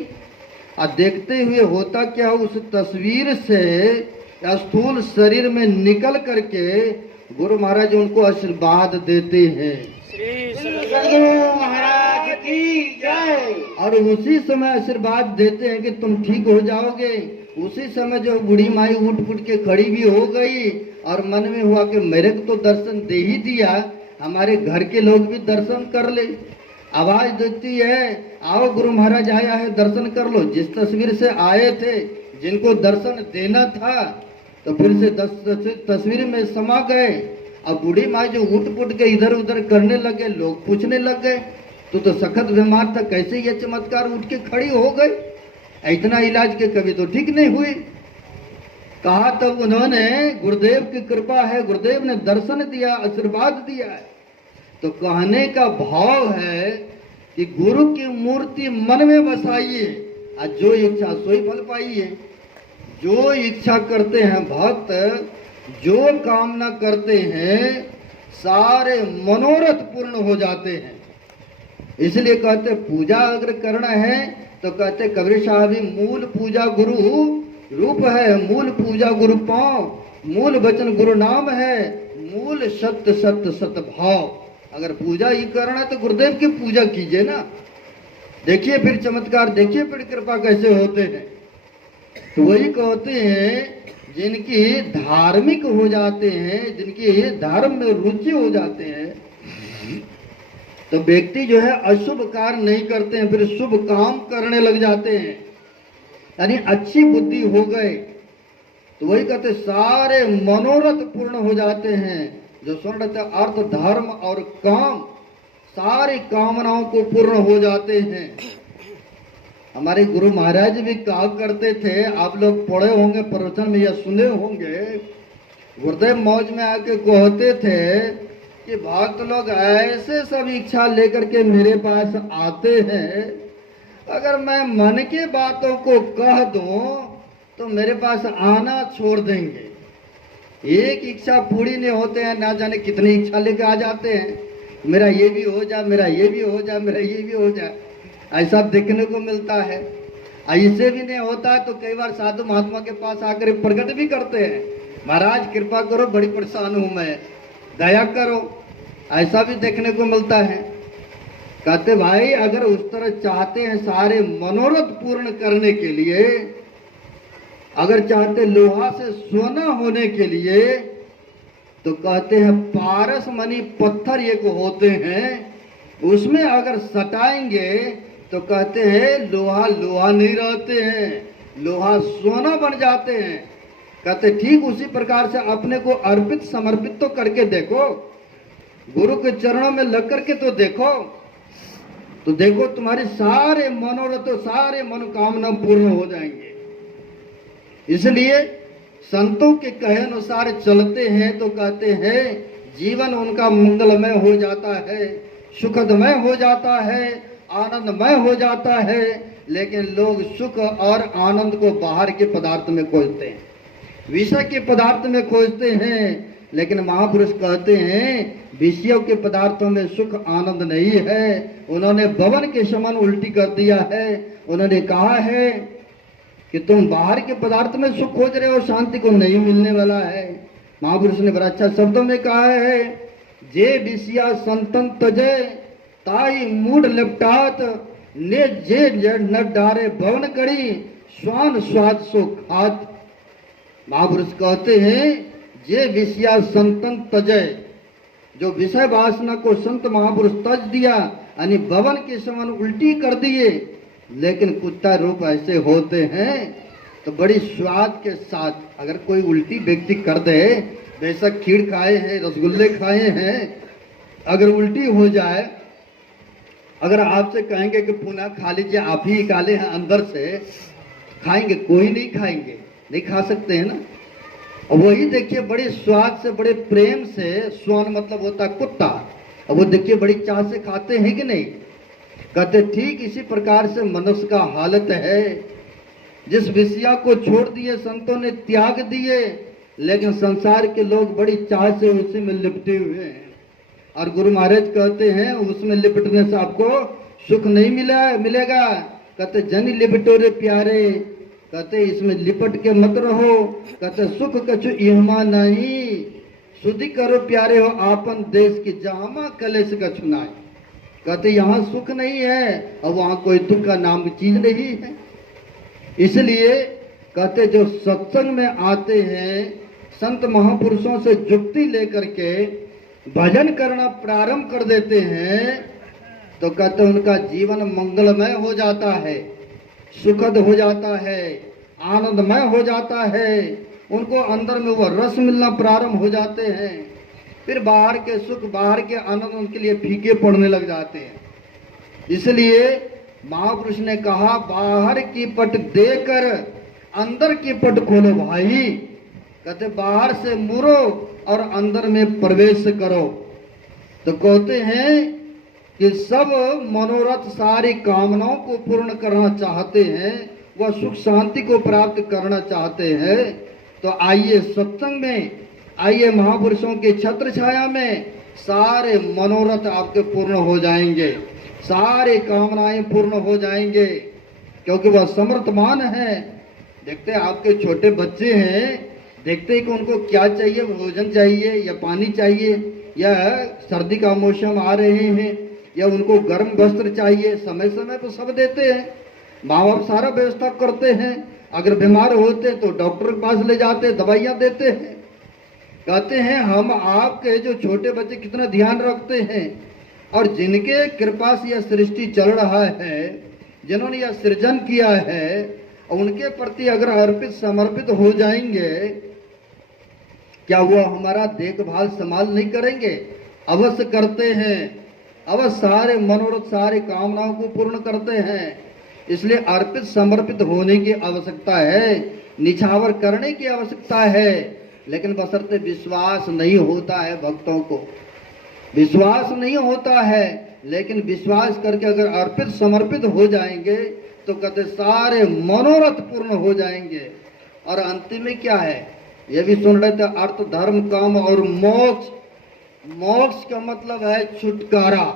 और देखते हुए होता क्या, उस तस्वीर से स्थूल शरीर में निकल करके गुरु महाराज उनको आशीर्वाद देते हैं। श्री सद्गुरु महाराज की जय। और उसी समय आशीर्वाद देते हैं कि तुम ठीक हो जाओगे। उसी समय जो बूढ़ी माई उठ उठ के खड़ी भी हो गई, और मन में हुआ कि मेरे को तो दर्शन दे ही दिया, हमारे घर के लोग भी दर्शन कर ले। आवाज देती है, आओ गुरु महाराज आया है, दर्शन कर लो। जिस तस्वीर से आए थे, जिनको दर्शन देना था, तो फिर से तस्वीर में समा गए। अब बूढ़ी माँ जो उठ पुट के इधर उधर करने लगे, लोग पूछने लग गए तो सखत बीमार था, कैसे ये चमत्कार उठ के खड़ी हो गई, इतना इलाज के कभी तो ठीक नहीं हुई। कहा तब उन्होंने गुरुदेव की कृपा है, गुरुदेव ने दर्शन दिया, आशीर्वाद दिया है। तो कहने का भाव है कि गुरु की मूर्ति मन में बसाइए, और जो इच्छा सोई फल पाइए। जो इच्छा करते हैं भक्त, जो कामना करते हैं, सारे मनोरथ पूर्ण हो जाते हैं। इसलिए कहते पूजा अगर करना है तो कहते कबीर साहब मूल पूजा गुरु रूप है, मूल पूजा गुरु पाँव, मूल वचन गुरु नाम है, मूल सत्य सत्य सत्य भाव। अगर पूजा ही करना है तो गुरुदेव की पूजा कीजिए ना। देखिए फिर चमत्कार, देखिए फिर कृपा कैसे होते हैं। तो वही कहते हैं जिनकी धार्मिक हो जाते हैं, जिनकी धर्म में रुचि हो जाते हैं, तो व्यक्ति जो है अशुभ कार्य नहीं करते हैं, फिर शुभ काम करने लग जाते हैं, यानी अच्छी बुद्धि हो गए। तो वही कहते सारे मनोरथ पूर्ण हो जाते हैं। जो सुन रहे थे अर्थ धर्म और काम, सारी कामनाओं को पूर्ण हो जाते हैं। हमारे गुरु महाराज भी कहा करते थे, आप लोग पढ़े होंगे प्रवचन में या सुने होंगे, गुरुदेव मौज में आके कहते थे कि भक्त लोग ऐसे सब इच्छा लेकर के मेरे पास आते हैं, अगर मैं मन की बातों को कह दूं तो मेरे पास आना छोड़ देंगे। एक इच्छा पूरी नहीं होते हैं, ना जाने कितनी इच्छा लेकर आ जाते हैं, मेरा ये भी हो जाए, मेरा ये भी हो जाए, मेरा ये भी हो जाए, ऐसा देखने को मिलता है। ऐसे भी नहीं होता है तो कई बार साधु महात्मा के पास आकर प्रकट भी करते हैं, महाराज कृपा करो, बड़ी परेशान हूं मैं, दया करो, ऐसा भी देखने को मिलता है। कहते भाई अगर उस तरह चाहते हैं सारे मनोरथ पूर्ण करने के लिए, अगर चाहते लोहा से सोना होने के लिए, तो कहते हैं पारस मणि पत्थर एक होते हैं, उसमें अगर सटाएंगे तो कहते हैं लोहा लोहा नहीं रहते हैं, लोहा सोना बन जाते हैं। कहते ठीक उसी प्रकार से अपने को अर्पित समर्पित तो करके देखो, गुरु के चरणों में लग करके तो देखो, तो देखो तुम्हारे सारे मनोरथ, सारे मनोकामना पूर्ण हो जाएंगे। इसलिए संतों के कहे अनुसार चलते हैं तो कहते हैं जीवन उनका मंगलमय हो जाता है, सुखदमय हो जाता है, आनंदमय हो जाता है। लेकिन लोग सुख और आनंद को बाहर के पदार्थ में खोजते हैं, विषय के पदार्थ में खोजते हैं। लेकिन महापुरुष कहते हैं विषयों के पदार्थों में सुख आनंद नहीं है। उन्होंने भवन के समान उल्टी कर दिया है। उन्होंने कहा है कि तुम बाहर के पदार्थ में सुख खोज रहे हो, शांति को नहीं मिलने वाला है। महापुरुष ने बड़ा अच्छा शब्दों में कहा है, जे विषया संतन तजे ताई मूड लिपटात ने जे न डारे भवन करी स्वान स्वाद सो खात। महापुरुष कहते हैं जे विषया संतन तजे, जो विषय वासना को संत महापुरुष तज दिया, यानी भवन के समान उल्टी कर दिए। लेकिन कुत्ता रूप ऐसे होते हैं तो बड़ी स्वाद के साथ अगर कोई उल्टी व्यक्ति कर दे, बेशक खीर खाए हैं, रसगुल्ले खाए हैं, अगर उल्टी हो जाए, अगर आपसे कहेंगे कि पुनः खा लीजिए, आप ही निकाले हैं अंदर से, खाएंगे? कोई नहीं खाएंगे, नहीं खा सकते हैं ना। और वही देखिए बड़े स्वाद से, बड़े प्रेम से, स्वान मतलब होता है कुत्ता, और वो देखिए बड़ी चाह से खाते हैं कि नहीं। कहते ठीक इसी प्रकार से मनुष्य का हालत है, जिस विषया को छोड़ दिए संतों ने, त्याग दिए, लेकिन संसार के लोग बड़ी चाह से उसी में लिपटे हुए हैं। और गुरु महाराज कहते हैं उसमें लिपटने से आपको सुख नहीं मिलेगा। कहते जन लिपटो रे प्यारे, कहते इसमें लिपट के मत रहो। कहते सुख कछु इहमा नहीं, शुद्धि करो प्यारे हो आपन देश की, जामा कलेश कछु नाई। कहते यहाँ सुख नहीं है और वहाँ कोई दुख का नाम की चीज नहीं है। इसलिए कहते जो सत्संग में आते हैं, संत महापुरुषों से जुक्ति लेकर के भजन करना प्रारंभ कर देते हैं, तो कहते उनका जीवन मंगलमय हो जाता है, सुखद हो जाता है, आनंदमय हो जाता है। उनको अंदर में वो रस मिलना प्रारंभ हो जाते हैं। फिर बाहर के सुख, बाहर के आनंद उनके लिए फीके पड़ने लग जाते हैं। इसलिए महापुरुष ने कहा बाहर की पट देकर अंदर की पट खोलो भाई। कहते बाहर से मुरो और अंदर में प्रवेश करो। तो कहते हैं कि सब मनोरथ, सारी कामनाओं को पूर्ण करना चाहते हैं, वह सुख शांति को प्राप्त करना चाहते हैं। तो आइए सत्संग में, आइए महापुरुषों के छत्र छाया में, सारे मनोरथ आपके पूर्ण हो जाएंगे, सारी कामनाएं पूर्ण हो जाएंगे, क्योंकि वह समर्थमान है। देखते हैं आपके छोटे बच्चे हैं, देखते हैं कि उनको क्या चाहिए, भोजन चाहिए या पानी चाहिए, या सर्दी का मौसम आ रहे हैं, या उनको गर्म वस्त्र चाहिए, समय समय पर सब देते हैं। माँ बाप सारा व्यवस्था करते हैं। अगर बीमार होते हैं तो डॉक्टर के पास ले जाते हैं, दवाइयाँ देते हैं। कहते हैं हम आपके जो छोटे बच्चे कितना ध्यान रखते हैं, और जिनके कृपा से यह सृष्टि चल रहा है, जिन्होंने यह सृजन किया है, उनके प्रति अगर अर्पित समर्पित हो जाएंगे, क्या वो हमारा देखभाल संभाल नहीं करेंगे? अवश्य करते हैं। अवश्य सारे मनोरथ, सारे कामनाओं को पूर्ण करते हैं। इसलिए अर्पित समर्पित होने की आवश्यकता है, निछावर करने की आवश्यकता है। लेकिन बशर्ते विश्वास नहीं होता है, भक्तों को विश्वास नहीं होता है। लेकिन विश्वास करके अगर अर्पित समर्पित हो जाएंगे तो कहते सारे मनोरथ पूर्ण हो जाएंगे। और अंतिम में क्या है, ये भी सुन रहे थे, अर्थ धर्म काम और मोक्ष। मोक्ष का मतलब है छुटकारा,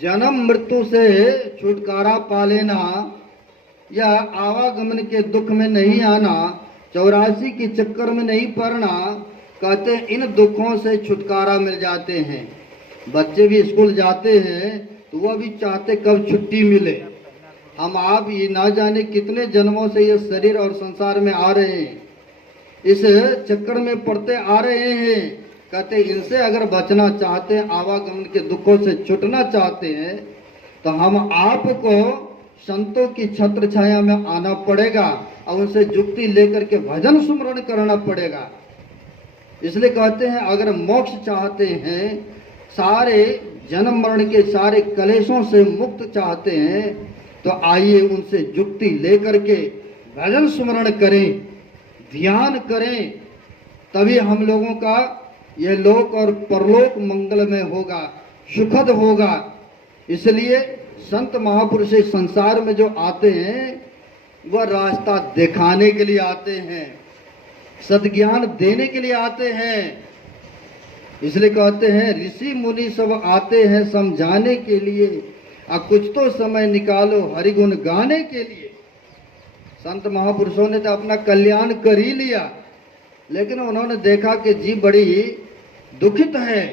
जन्म मृत्यु से छुटकारा पा लेना, या आवागमन के दुख में नहीं आना, 84 के चक्कर में नहीं पड़ना। कहते इन दुखों से छुटकारा मिल जाते हैं। बच्चे भी स्कूल जाते हैं तो वह भी चाहते कब छुट्टी मिले। हम आप ये ना जाने कितने जन्मों से ये शरीर और संसार में आ रहे हैं, इस चक्कर में पड़ते आ रहे हैं। कहते इनसे अगर बचना चाहते हैं, आवागमन के दुखों से छूटना चाहते हैं, तो हम आपको संतों की छत्र छाया में आना पड़ेगा और उनसे जुक्ति लेकर के भजन सुमरण करना पड़ेगा। इसलिए कहते हैं अगर मोक्ष चाहते हैं, सारे जन्म मरण के सारे कलेशों से मुक्त चाहते हैं, तो आइए उनसे जुक्ति लेकर के भजन सुमरण करें, ध्यान करें। तभी हम लोगों का यह लोक और परलोक मंगलमय होगा, सुखद होगा। इसलिए संत महापुरुष इस संसार में जो आते हैं वह रास्ता दिखाने के लिए आते हैं, सद्ज्ञान देने के लिए आते हैं। इसलिए कहते हैं ऋषि मुनि सब आते हैं समझाने के लिए, और कुछ तो समय निकालो हरिगुण गाने के लिए। संत महापुरुषों ने तो अपना कल्याण कर ही लिया, लेकिन उन्होंने देखा कि जीव बड़ी दुखित है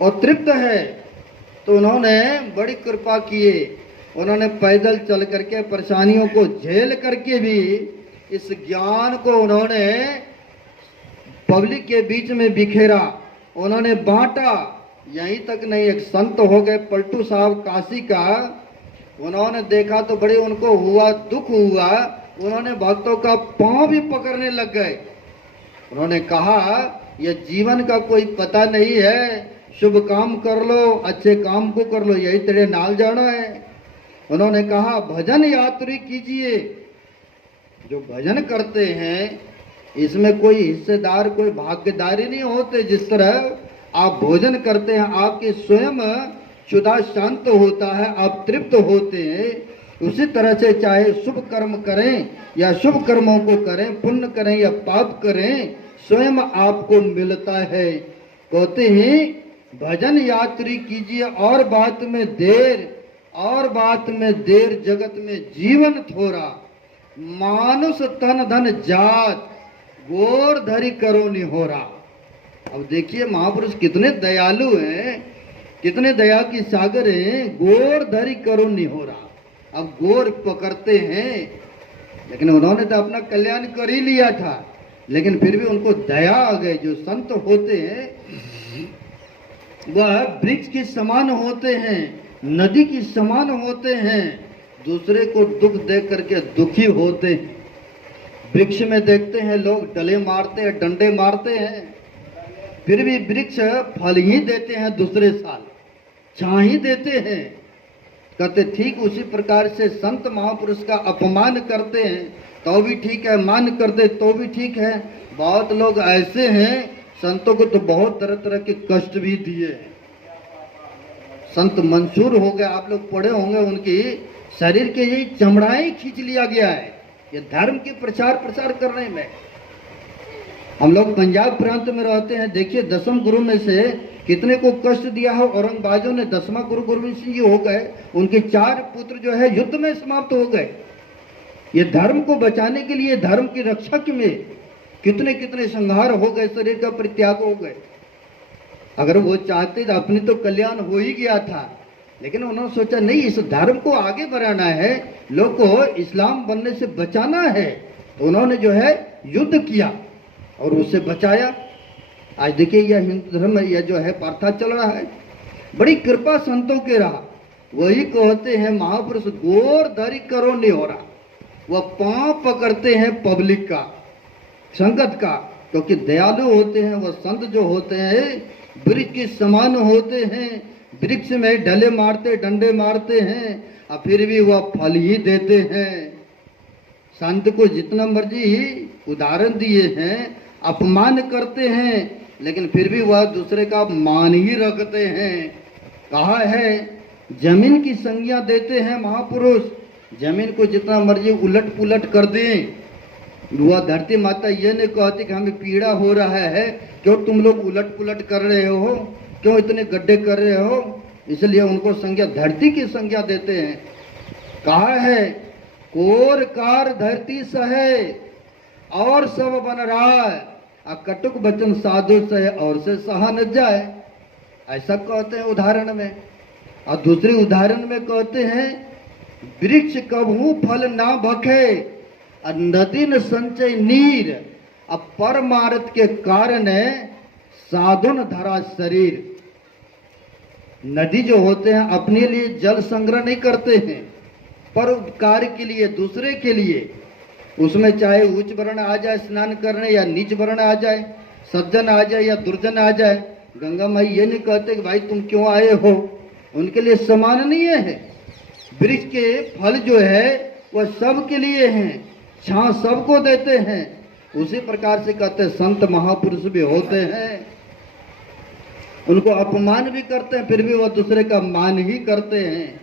और तृप्त है, तो उन्होंने बड़ी कृपा किए। उन्होंने पैदल चल करके परेशानियों को झेल करके भी इस ज्ञान को उन्होंने पब्लिक के बीच में बिखेरा, उन्होंने बांटा। यहीं तक नहीं, एक संत हो गए पलटू साहब काशी का, उन्होंने देखा तो बड़े उनको हुआ, दुख हुआ। उन्होंने भक्तों का पांव भी पकड़ने लग गए। उन्होंने कहा यह जीवन का कोई पता नहीं है, शुभ काम कर लो, अच्छे काम को कर लो, यही तेरे नाल जाना है। उन्होंने कहा भजन यात्री कीजिए। जो भजन करते हैं इसमें कोई हिस्सेदार, कोई भागीदारी नहीं होते। जिस तरह आप भोजन करते हैं, आपके स्वयं क्षुधा शांत होता है, आप तृप्त होते हैं, उसी तरह से चाहे शुभ कर्म करें या शुभ कर्मों को करें, पुण्य करें या पाप करें, स्वयं आपको मिलता है। कहते हैं भजन यात्री कीजिए, और बात में देर, और बात में देर, जगत में जीवन थोड़ा, मानुष तन धन जात, गोर धरी करो निहोरा। अब देखिए महापुरुष कितने दयालु हैं, कितने दया की सागर हैं। गोर धरी करो निहोरा, अब गोर पकड़ते हैं, लेकिन उन्होंने तो अपना कल्याण कर ही लिया था, लेकिन फिर भी उनको दया आ गई। जो संत होते हैं वह वृक्ष के समान होते हैं, नदी के समान होते हैं, दूसरे को दुख देख करके दुखी होते हैं। वृक्ष में देखते हैं लोग डले मारते हैं, डंडे मारते हैं, फिर भी वृक्ष फल ही देते हैं, दूसरे साल छां ही देते हैं। कहते ठीक उसी प्रकार से संत महापुरुष का अपमान करते हैं तो भी ठीक है, मान करते तो भी ठीक है। बहुत लोग ऐसे हैं, संतों को तो बहुत तरह तरह के कष्ट भी दिए हैं। संत मंसूर हो गए, आप लोग पढ़े होंगे, उनकी शरीर के यही चमड़ाएं खींच लिया गया है ये धर्म के प्रचार प्रसार करने में। हम लोग पंजाब प्रांत में रहते हैं, देखिए 10वें गुरु में से कितने को कष्ट दिया है। औरंगबाजों ने 10वां गुरु गोविंद सिंह जी हो गए, उनके 4 पुत्र जो है युद्ध में समाप्त हो गए। ये धर्म को बचाने के लिए, धर्म की रक्षा के में कितने कितने संहार हो गए, शरीर का परित्याग हो गए। अगर वो चाहते तो अपनी तो कल्याण हो ही गया था, लेकिन उन्होंने सोचा नहीं, इस धर्म को आगे बढ़ाना है, लोग को इस्लाम बनने से बचाना है। तो उन्होंने जो है युद्ध किया और उससे बचाया। आज देखिए यह हिंदू धर्म, यह जो है पार्था चल रहा है। बड़ी कृपा संतों के रहा। वही कहते हैं महापुरुष, गोर धरी करो नहीं हो रहा। वह पांव पकड़ते हैं पब्लिक का, संगत का, क्योंकि दयालु होते हैं। वह संत जो होते हैं वृक्ष के समान होते हैं। वृक्ष में डले मारते, डंडे मारते हैं और फिर भी वह फल ही देते हैं। संत को जितना मर्जी ही उदाहरण दिए हैं, अपमान करते हैं, लेकिन फिर भी वह दूसरे का मान ही रखते हैं। कहा है जमीन की संज्ञा देते हैं महापुरुष। जमीन को जितना मर्जी उलट पुलट कर दें, वह धरती माता ये नहीं कहती कि हमें पीड़ा हो रहा है, क्यों तुम लोग उलट पुलट कर रहे हो, क्यों इतने गड्ढे कर रहे हो। इसलिए उनको संज्ञा, धरती की संज्ञा देते हैं। कहा है कोर कार धरती सहे और सब बन रहा है, कटुक वचन साधु सहे और से सहा न जाए। ऐसा कहते हैं उदाहरण में। और दूसरी उदाहरण में कहते हैं वृक्ष कबहू फल ना भखे, नदी न संचय नीर, अब परमार्थ के कारण साधुन धरा शरीर। नदी जो होते हैं अपने लिए जल संग्रह नहीं करते हैं, पर उपकार के लिए, दूसरे के लिए। उसमें चाहे उच्च वर्ण आ जाए स्नान करने, या नीच वर्ण आ जाए, सज्जन आ जाए या दुर्जन आ जाए, गंगा माई ये नहीं कहते कि भाई तुम क्यों आए हो। उनके लिए समान नहीं है। वृक्ष के फल जो है वह सब के लिए हैं, छां सबको देते हैं। उसी प्रकार से कहते हैं संत महापुरुष भी होते हैं, उनको अपमान भी करते हैं, फिर भी वह दूसरे का मान ही करते हैं।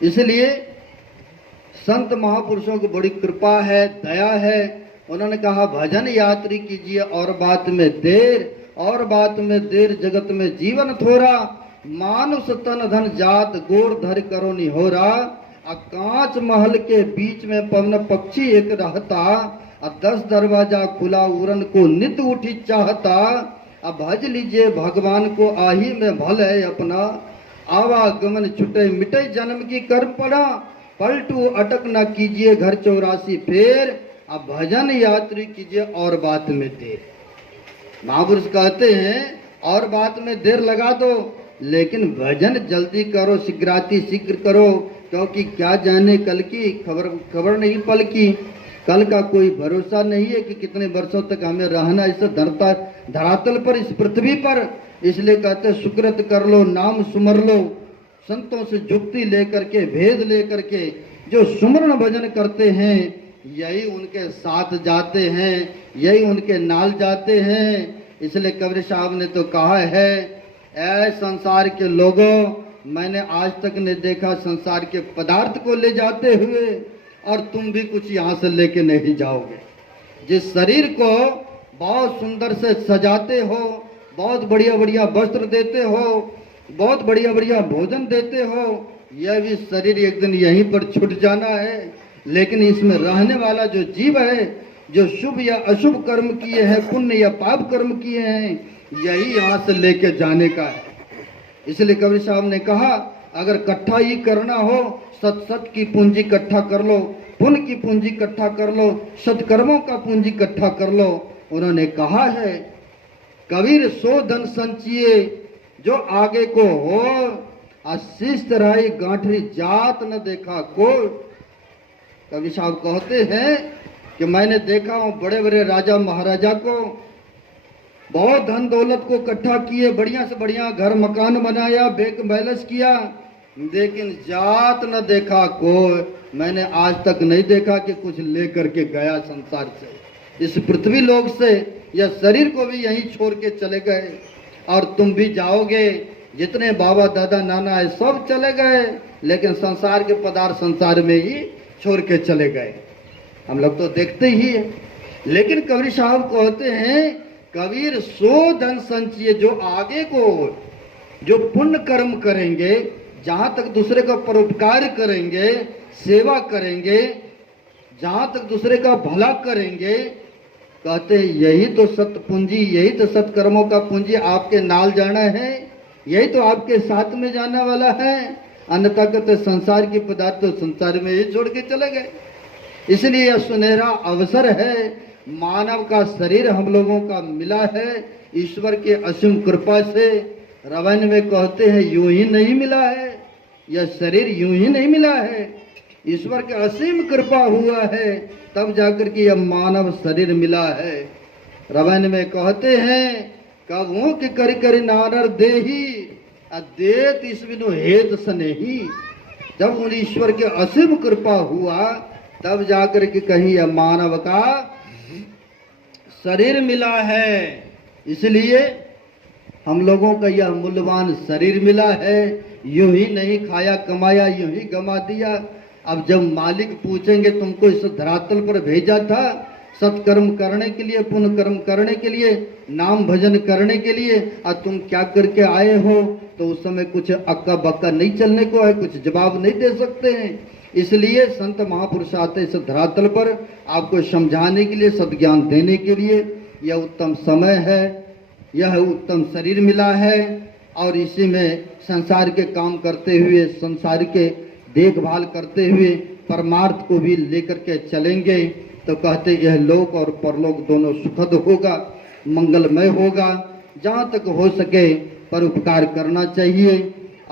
इसलिए संत महापुरुषों को बड़ी कृपा है, दया है। उन्होंने कहा भजन यात्री कीजिए और बात में देर, और बात में देर जगत में जीवन थोड़ा। मानुष तन धन जात गोर धर करो निहोरा, कांच महल के बीच में पवन पक्षी एक रहता, 10 दरवाजा खुला उड़न को नित उठी चाहता। अब भज लीजिए भगवान को आही में भल है अपना, आवागमन छुटे मिटे जन्म की कर पड़ा, पलटू अटक न कीजिए घर 84 फेर, अब भजन यात्री कीजिए और बात में देर। महापुरुष कहते हैं और बात में देर लगा दो, लेकिन भजन जल्दी करो, शीघ्राति शीघ्र करो, क्योंकि क्या जाने कल की खबर नहीं पल की। कल का कोई भरोसा नहीं है कि कितने वर्षों तक हमें रहना इस धरातल पर, इस पृथ्वी पर। इसलिए कहते सुकृत कर लो, नाम सुमर लो, संतों से जुक्ति लेकर के, भेद लेकर के जो सुमरण भजन करते हैं, यही उनके साथ जाते हैं, यही उनके नाल जाते हैं। इसलिए कबीर साहब ने तो कहा है, ऐ संसार के लोगों, मैंने आज तक नहीं देखा संसार के पदार्थ को ले जाते हुए, और तुम भी कुछ यहाँ से लेके नहीं जाओगे। जिस शरीर को बहुत सुंदर से सजाते हो, बहुत बढ़िया बढ़िया वस्त्र देते हो, बहुत बढ़िया बढ़िया भोजन देते हो, यह भी शरीर एक दिन यहीं पर छूट जाना है। लेकिन इसमें रहने वाला जो जीव है, जो शुभ या अशुभ कर्म किए हैं, पुण्य या पाप कर्म किए हैं, यही यहाँ से लेके जाने का है। इसलिए कबीर साहब ने कहा अगर इकट्ठा ही करना हो, सत की पूंजी इकट्ठा कर लो, पुण्य की पूंजी इकट्ठा कर लो, सत्कर्मों का पूंजी इकट्ठा कर लो। उन्होंने कहा है कबीर सो धन संचिए जो आगे को हो, आशीष राई गांठरी जात न देखा को। कबीर साहब कहते हैं कि मैंने देखा हूँ बड़े बड़े राजा महाराजा को, बहुत धन दौलत को इकट्ठा किए, बढ़िया से बढ़िया घर मकान बनाया, बैंक बैलेंस किया, लेकिन जात न देखा कोई। मैंने आज तक नहीं देखा कि कुछ लेकर के गया संसार से, इस पृथ्वी लोक से, या शरीर को भी यहीं छोड़ के चले गए। और तुम भी जाओगे, जितने बाबा दादा नाना है सब चले गए, लेकिन संसार के पदार्थ संसार में ही छोड़ के चले गए। हम लोग तो देखते ही है। लेकिन कबीर साहब कहते हैं कबीर सो धन संचिए, जो आगे को जो पुण्य कर्म करेंगे, जहाँ तक दूसरे का परोपकार करेंगे, सेवा करेंगे, जहाँ तक दूसरे का भला करेंगे, कहते हैं यही तो सत्य पूंजी, यही तो सत्कर्मों का पूंजी आपके नाल जाना है, यही तो आपके साथ में जाने वाला है। अन्यथा कहते संसार की पदार्थ तो संसार में ही छोड़ के चले गए। इसलिए यह सुनहरा अवसर है, मानव का शरीर हम लोगों का मिला है ईश्वर के असीम कृपा से। रामायण में कहते हैं यूं ही नहीं मिला है, यह शरीर यूं ही नहीं मिला है, ईश्वर के असीम कृपा हुआ है तब जाकर के यह मानव शरीर मिला है। रामायण में कहते हैं कवों के करी करी नानर देही अदेत इस बिनु हेत स्नेही। जब उन ईश्वर के असीम कृपा हुआ तब जाकर के कहीं यह मानव का शरीर मिला है। इसलिए हम लोगों का यह मूल्यवान शरीर मिला है, यूं ही नहीं खाया कमाया यूं ही गमा दिया। अब जब मालिक पूछेंगे तुमको इस धरातल पर भेजा था सत्कर्म करने के लिए, पुण्य कर्म करने के लिए, नाम भजन करने के लिए, और तुम क्या करके आए हो, तो उस समय कुछ अक्का बक्का नहीं चलने को है, कुछ जवाब नहीं दे सकते हैं। इसलिए संत महापुरुष आते इस धरातल पर आपको समझाने के लिए, सद्ज्ञान देने के लिए। यह उत्तम समय है, यह उत्तम शरीर मिला है और इसी में संसार के काम करते हुए, संसार के देखभाल करते हुए परमार्थ को भी लेकर के चलेंगे तो कहते यह लोक और परलोक दोनों सुखद होगा, मंगलमय होगा। जहाँ तक हो सके परोपकार करना चाहिए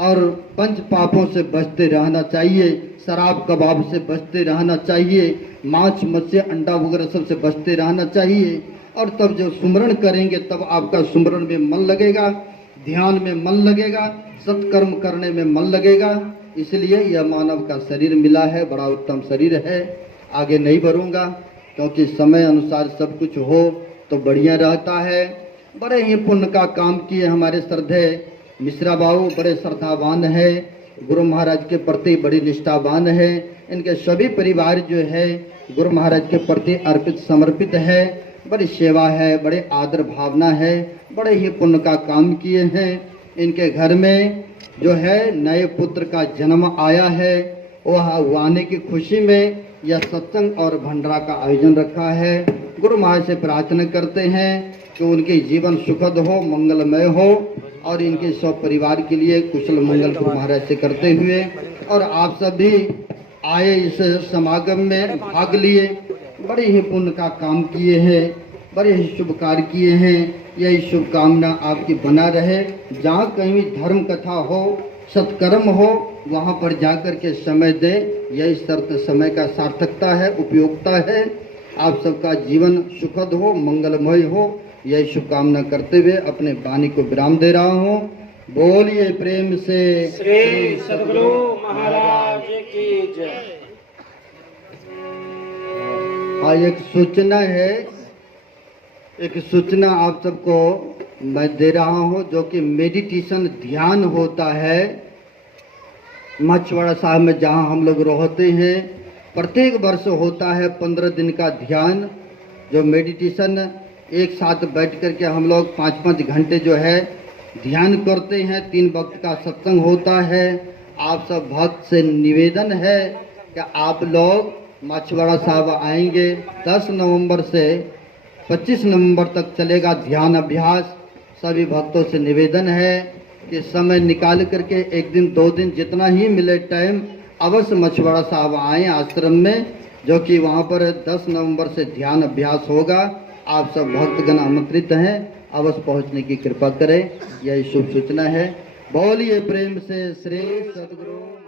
और पंच पापों से बचते रहना चाहिए, शराब कबाब से बचते रहना चाहिए, मांस मत्स्य अंडा वगैरह सब से बचते रहना चाहिए। और तब जब सुमरण करेंगे तब आपका सुमरण में मन लगेगा, ध्यान में मन लगेगा, सत्कर्म करने में मन लगेगा। इसलिए यह मानव का शरीर मिला है, बड़ा उत्तम शरीर है। आगे नहीं बढ़ूंगा क्योंकि समय अनुसार सब कुछ हो तो बढ़िया रहता है। बड़े ही पुण्य का काम किए हमारे श्रद्धे मिश्रा बाबू, बड़े श्रद्धावान है, गुरु महाराज के प्रति बड़ी निष्ठावान है। इनके सभी परिवार जो है गुरु महाराज के प्रति अर्पित समर्पित है, बड़ी सेवा है, बड़े आदर भावना है, बड़े ही पुण्य का काम किए हैं। इनके घर में जो है नए पुत्र का जन्म आया है, वह आने की खुशी में यह सत्संग और भंडारा का आयोजन रखा है। गुरु महाराज से प्रार्थना करते हैं कि उनके जीवन सुखद हो, मंगलमय हो और इनके सब परिवार के लिए कुशल मंगल गुरु महाराज से करते हुए, और आप सभी आए इस समागम में भाग लिए, बड़े ही पुण्य का काम किए हैं, बड़े ही शुभ कार्य किए हैं। यही शुभकामना आपकी बना रहे। जहाँ कहीं भी धर्म कथा हो, सत्कर्म हो, वहाँ पर जाकर के समय दे, यही शर्त समय का सार्थकता है, उपयोगिता है। आप सबका जीवन सुखद हो, मंगलमय हो, यही शुभकामना करते हुए अपने वाणी को विराम दे रहा हूँ। बोलिए प्रेम से श्री सद्गुरु महाराज की जय। हाँ, एक सूचना आप सबको मैं दे रहा हूँ, जो कि मेडिटेशन ध्यान होता है मछवाड़ा साहब में, जहाँ हम लोग रहते हैं। प्रत्येक वर्ष होता है 15 दिन का ध्यान, जो मेडिटेशन एक साथ बैठ कर के हम लोग 5-5 घंटे जो है ध्यान करते हैं। 3 वक्त का सत्संग होता है। आप सब भक्त से निवेदन है कि आप लोग मछवाड़ा साहब आएंगे। 10 नवंबर से 25 नवंबर तक चलेगा ध्यान अभ्यास। सभी भक्तों से निवेदन है कि समय निकाल करके 1 दिन 2 दिन जितना ही मिले टाइम अवश्य मछवाड़ा साहब आएँ आश्रम में, जो कि वहाँ पर 10 नवंबर से ध्यान अभ्यास होगा। आप सब भक्तगण आमंत्रित हैं, अवश्य पहुँचने की कृपा करें, यही शुभ सूचना है। बोलिए प्रेम से श्री सद्गुरु।